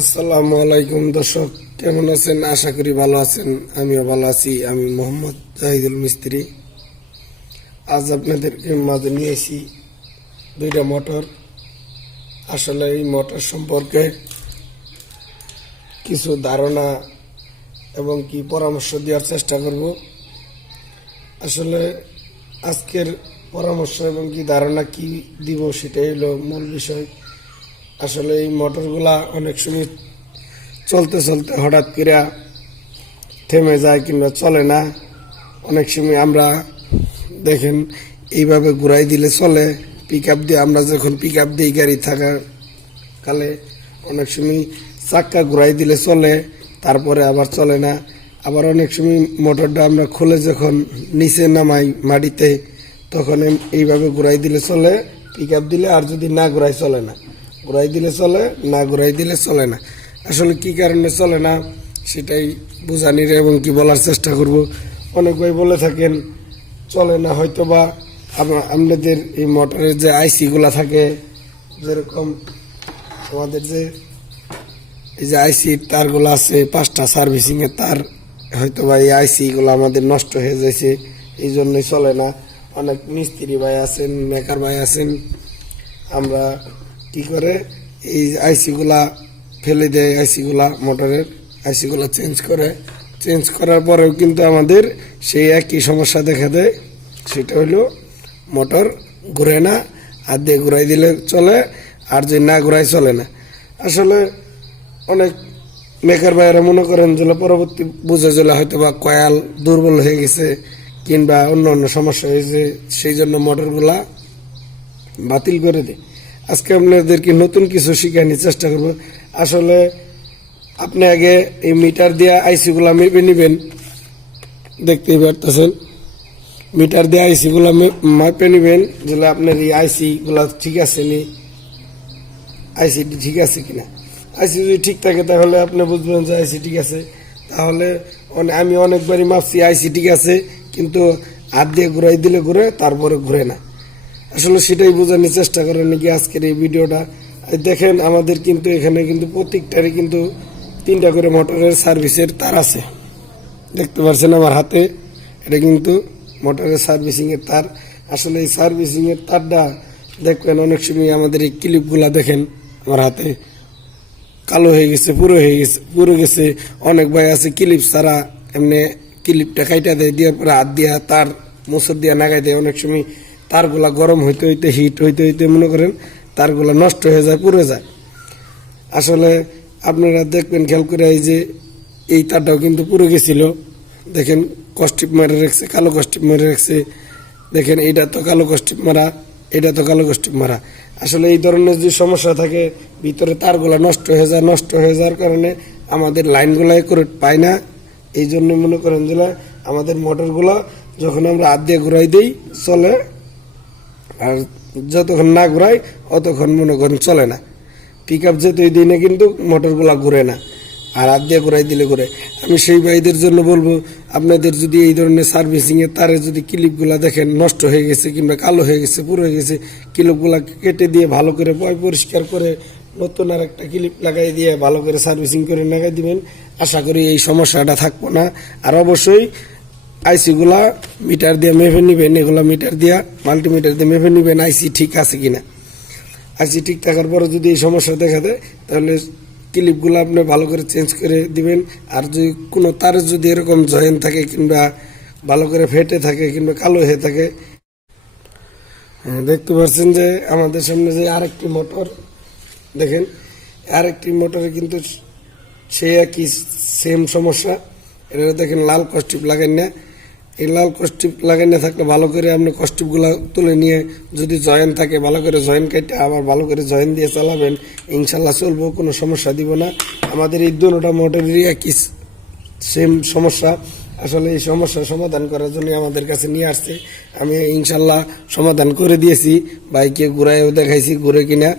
আসসালামু আলাইকুম দর্শক, কেমন আছেন? আশা করি ভালো আছেন। আমিও ভালো আছি। আমি মোহাম্মদ জাহিদুল মিস্ত্রি। আজ আপনাদেরকে মাঝে নিয়েছি দুইটা মোটর। আসলে এই মোটর সম্পর্কে কিছু ধারণা এবং কি পরামর্শ দেওয়ার চেষ্টা করব। আসলে আজকের পরামর্শ এবং কি ধারণা কি দিব সেটাই হলো মূল বিষয়। আসলে এই মোটরগুলা অনেক সময় চলতে চলতে হঠাৎ করে থেমে যায় কিংবা চলে না। অনেক সময় আমরা দেখেন এইভাবে ঘুরাই দিলে চলে। পিক আপ দিয়ে আমরা যখন পিক আপ দিই গাড়ি থাকা কালে অনেক সময় চাক্কা ঘুরাই দিলে চলে, তারপরে আবার চলে না। আবার অনেক সময় মোটরটা আমরা খুলে যখন নিচে নামাই মাটিতে, তখন এইভাবে ঘুরাই দিলে চলে পিক আপ দিলে আর যদি না ঘুরাই চলে না। ঘুরাই দিলে চলে, না ঘুরাই দিলে চলে না। আসলে কি কারণে চলে না, সেটাই বোঝানির এবং কি বলার চেষ্টা করব। অনেক ভাই বলে থাকেন, চলে না হয়তো বা আপনাদের এই মোটরের যে আইসিগুলা থাকে, যেরকম আমাদের যে, এই যে আইসি তারগুলো আছে, পাঁচটা সার্ভিসিংয়ের তার হয়তো বা এই আইসি গুলো আমাদের নষ্ট হয়ে যাচ্ছে এই জন্যই চলে না। অনেক মিস্ত্রি ভাই আছেন, মেকার ভাই আছেন, আমরা কি করে? এই আইসিগুলা ফেলে দেয় আইসিগুলা মোটরের আইসি গুলা চেঞ্জ করে। চেঞ্জ করার পরেও কিন্তু আমাদের সেই একই সমস্যা দেখা দেয়। সেটা হলো মোটর ঘুরে না আর দিয়ে ঘুরাই দিলে চলে, আর যদি না ঘুরাই চলে না। আসলে অনেক মেকার ভাইয়েরা মনে করেন যে পরবর্তী বুঝে চলে হয়তো বা কয়াল দুর্বল হয়ে গেছে, কিংবা অন্য অন্য সমস্যা হয়েছে, সেই জন্য মোটরগুলা বাতিল করে দেয়। আজকে আপনাদেরকে নতুন কিছু শিখানোর চেষ্টা করব। আসলে আপনি আগে এই মিটার দিয়ে আইসিগুলা মেপে নেবেন দেখতেই পারতেছেন। মিটার দিয়ে আইসিগুলা মাপে নেবেন যেগুলো আপনার এই আইসিগুলা ঠিক আছে নি? আইসিটি ঠিক আছে কিনা? আইসি যদি ঠিক থাকে, তাহলে আপনি বুঝবেন যে আইসি ঠিক আছে। তাহলে আমি অনেকবারই মাপছি, আইসি ঠিক আছে, কিন্তু হাত দিয়ে ঘুরাই দিলে ঘুরে, তারপরে ঘুরে না। আসলে সেটাই বোঝানোর চেষ্টা করেন নাকি আজকের এই ভিডিওটা। দেখেন, আমাদের কিন্তু এখানে কিন্তু প্রত্যেকটারই কিন্তু তিনটা করে মোটরের সার্ভিসের তার আছে। দেখতে পাচ্ছেন আমার হাতে? এটা কিন্তু মোটরের সার্ভিসিং এর তার। আসলে এই সার্ভিসিং এর তারটা দেখবেন, অনেক সময় আমাদের এই ক্লিপগুলা দেখেন আমার হাতে। কালো হয়ে গেছে, পুরো হয়ে গেছে, পুরো গেছে। অনেক ভাই আছে ক্লিপ ছাড়া এমনি ক্লিপটা কাইটা দেয় দিয়ে পরে হাত দিয়া তার মোসর দিয়া নাগাই দেয়। অনেক সময় তারগুলা গরম হইতে হইতে হিট হইতে হইতে, মনে করেন তারগুলা নষ্ট হয়ে যায়, পুড়ে যায়। আসলে আপনারা দেখবেন, খেয়াল করে এই যে এই তারটাও কিন্তু পুরো গেছিল। দেখেন, কষ্টিপ মারে রাখছে, কালো কস্টিপ মারে রাখছে। দেখেন, এটা তো কালো কস্টিপ মারা, এটা তো কালো কস্টিপ মারা। আসলে এই ধরনের যে সমস্যা থাকে, ভিতরে তারগুলা নষ্ট হয়ে যায়, নষ্ট হয়ে যাওয়ার কারণে আমাদের লাইনগুলো করে পায় না। এই জন্য মনে করেন যে, আমাদের মোটরগুলো যখন আমরা হাত দিয়ে ঘুরাই দিই, চলে আর যতক্ষণ না ঘুরাই অতক্ষণ মনে করেন চলে না। পিক আপ যেতে দিই না কিন্তু মোটরগুলা ঘুরে না। আর হাত দিয়ে ঘুরাই দিলে ঘুরে। আমি সেই ভাইদের জন্য বলব, আপনাদের যদি এই ধরনের সার্ভিসিং এর তারে যদি ক্লিপগুলা দেখেন, নষ্ট হয়ে গেছে কিংবা কালো হয়ে গেছে পুরো হয়ে গেছে ক্লিপগুলা কেটে দিয়ে ভালো করে পয় পরিষ্কার করে নতুন আর একটা ক্লিপ লাগাই দিয়ে ভালো করে সার্ভিসিং করে লাগাই দিবেন। আশা করি এই সমস্যাটা থাকব না। আর অবশ্যই আইসিগুলা মিটার দিয়ে মেপে নিবেন এগুলা মিটার দিয়া মাল্টিমিটার দিয়ে মেপে নিবেন আইসি ঠিক আছে কিনা। আইসি ঠিক থাকার পরে যদি এই সমস্যা দেখা দেয় তাহলে ক্লিপগুলো আপনি ভালো করে চেঞ্জ করে দিবেন। আর যদি কোনো তার যদি এরকম জয়েন থাকে কিংবা ভালো করে ফেটে থাকে কিংবা কালো হয়ে থাকে হ্যাঁ, দেখতে পাচ্ছেন যে আমাদের সামনে যে আরেকটি মোটর দেখেন আরেকটি মোটরে কিন্তু সে একই সেম সমস্যা। এটা দেখেন লাল কস্টিপ লাগান না। এই লাল কস্টিপ লাগাই না থাকলে ভালো করে আপনি কস্টিপগুলো তুলে নিয়ে যদি জয়েন থাকে, ভালো করে জয়েন কেটে আবার ভালো করে জয়েন দিয়ে চালাবেন, ইনশাল্লাহ চলবো, কোনো সমস্যা দিব না। আমাদের এই দুটা মোটরেরই একই সেম সমস্যা। আসলে এই সমস্যার সমাধান করার জন্য আমাদের কাছে নিয়ে আসছে। আমি ইনশাল্লাহ সমাধান করে দিয়েছি। বাইকে ঘুরাইও দেখাইছি, ঘুরে কিনা।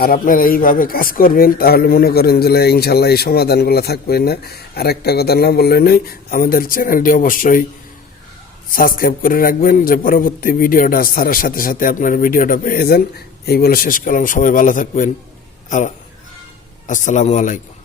আর আপনারা এইভাবে কাজ করবেন, তাহলে মনে করেন যে ইনশাল্লাহ এই সমাধানগুলো থাকবে না। আর একটা কথা না বললে নই আমাদের চ্যানেলটি অবশ্যই সাবস্ক্রাইব করে রাখবেন, যে পরবর্তী ভিডিওটা ছাড়ার সাথে সাথে আপনার ভিডিওটা পেয়ে যান। এই বলে শেষ করলাম। সবাই ভালো থাকবেন। আর আসসালামু আলাইকুম।